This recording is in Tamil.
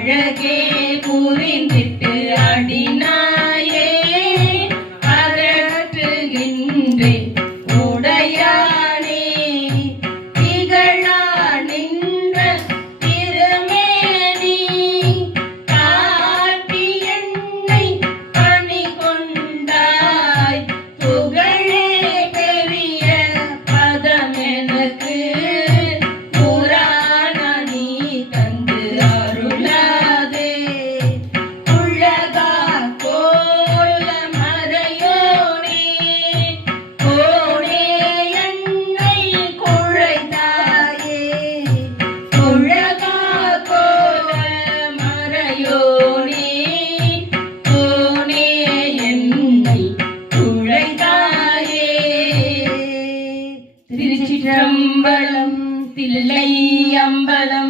அழகே புரிந்து